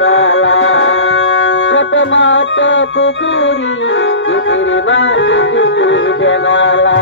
bala Kata mata pukuri Yukiri mati kiri bala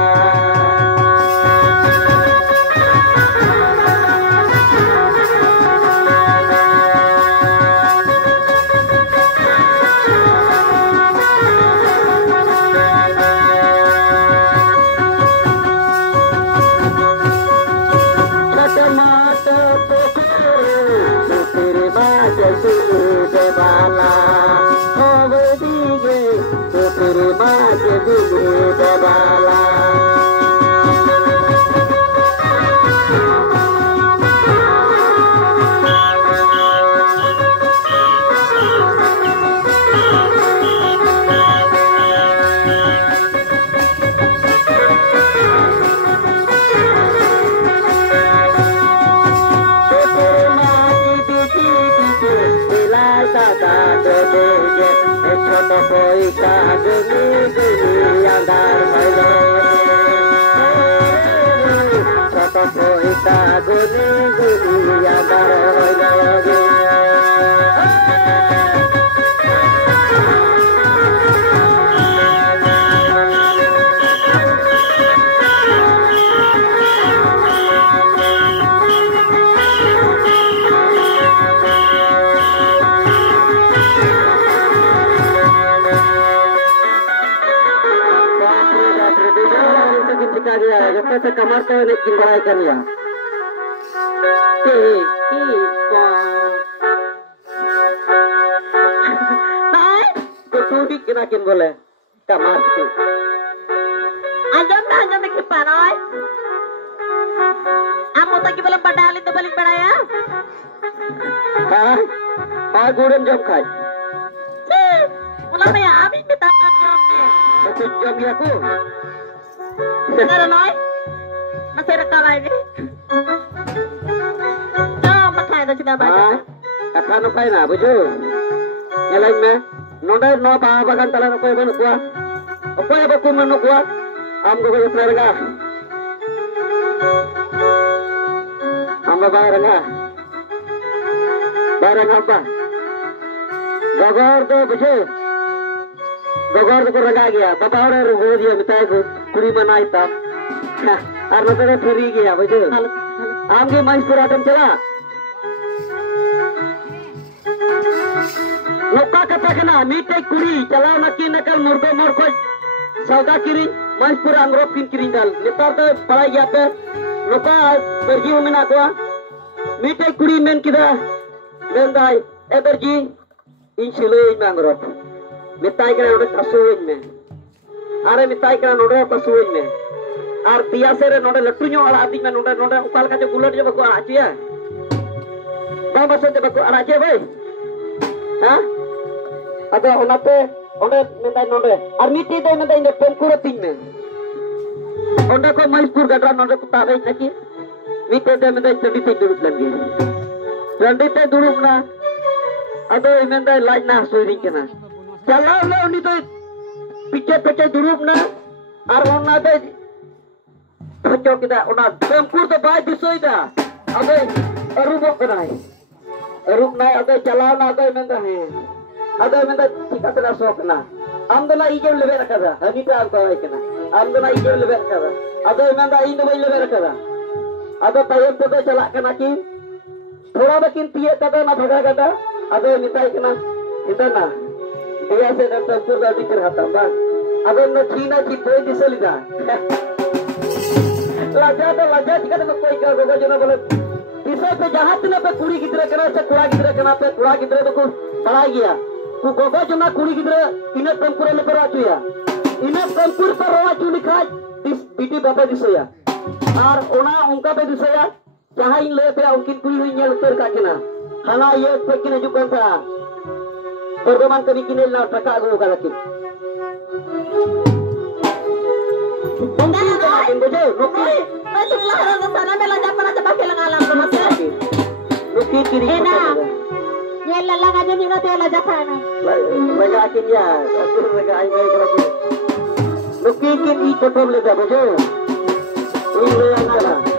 Poisa geni andar bailo Sata poisa geni andar bailo जब तक कमर तो लेकिन बड़ा करनिया तो तू भी किना किन बोले कमर के आजम देखि पानोय आमो तक बोले पडाली तो बलिक बड़ाया हां आ गुड़न जब खाई बोला मैं आमी बता तो जब या को Nara noy, masih rekam lagi. Jom pakai dah sudah baca. Kata nukai na, buju. Nyalain me, nonda no bagan tala nukai mana kuah. Apa ya baku mana kuah? Am go baca perga. Am baca barang apa? Gogor tu buju. Gogor tu raga gaya. Bapa orang rugo dia mitai ko. कुड़ी बनाई तब और मतलब free गया बुझे आमगे महिषपुर atom चला लोका कथा कना मीटे कुड़ी चला नकी नकल मुर्गो मोरको सौदा किरी महिषपुर अंग्रोप किरी दाल नेतार तो पढ़ाई गया पे लोका बर्जी में ना कोआ मीटे कुड़ी मेन किदा बेंदाई ए बर्जी इन सिलोई में अंग्रोप मिताई कना उड़े कसोई में आरे मिताई कना नोडे पसुई में आर पिया से रे नोडे लट्टू ᱧᱚᱜ आदि में नोडे नोडे उकाल का जो बुलेट जो बको आचिया बा बस जो बको आचे भाई हां अदो ओनाते ओंडे मेंदा नोडे आर मिटी दे मेंदा इन पेनकुर तिन में ओंडे को महिषपुर गडरा नोडे कुता दे नकी मिटे दे मेंदा चंडी ते दुरुप लगे चंडी ते दुरुप ना अदो मेंदा लाज ना सोरी केना चला ले उनी तो पीछे पीछे दुरुप ना और ओना दे बच्चों किदा ओना पेनकुर तो बाय दिसोई दा अबे अरुबो कनाय अरुब नाय अबे चलाव ना अबे मेंदा है अबे मेंदा चिका तना सोकना आम दो ना इजे लेबे रखदा हनीता आम तो आइकना आम दो ना इजे लेबे रखदा अबे मेंदा इन दो लेबे रखदा अबे तायम तो चला कना की थोड़ा बकिन पिए तबे ना भगा गदा अबे मिताई कना इतना dia se dan tempur dah dikir hatam bang abe no china chi koi diselida laja jika tu koi ka gogo jona bole bisa pe jahat na pe kuri gidra kana se kura gidra kana pe kura gidra ko pala gaya ku gogo jona kuri gidra ina tempur le per achu ya ina tempur per achu likhaj biti baba disaya ar ona unka pe disaya jaha in le pe unkin kuri hui nyel ter ka kena hana ye pe kina ju konta Perdoman kami kini lah takak aku kalau kini. Mungkin kita akan bodoh. Nuki. Macam lah orang sana melajar pada cepat kelang alam tu masih. Nuki kiri. Enak. Ni lelang aja ni nanti belajar sana. Belajar kini ya. Aku belajar ayam kalau kini. Nuki kiri itu problem dah bodoh. Ini yang mana?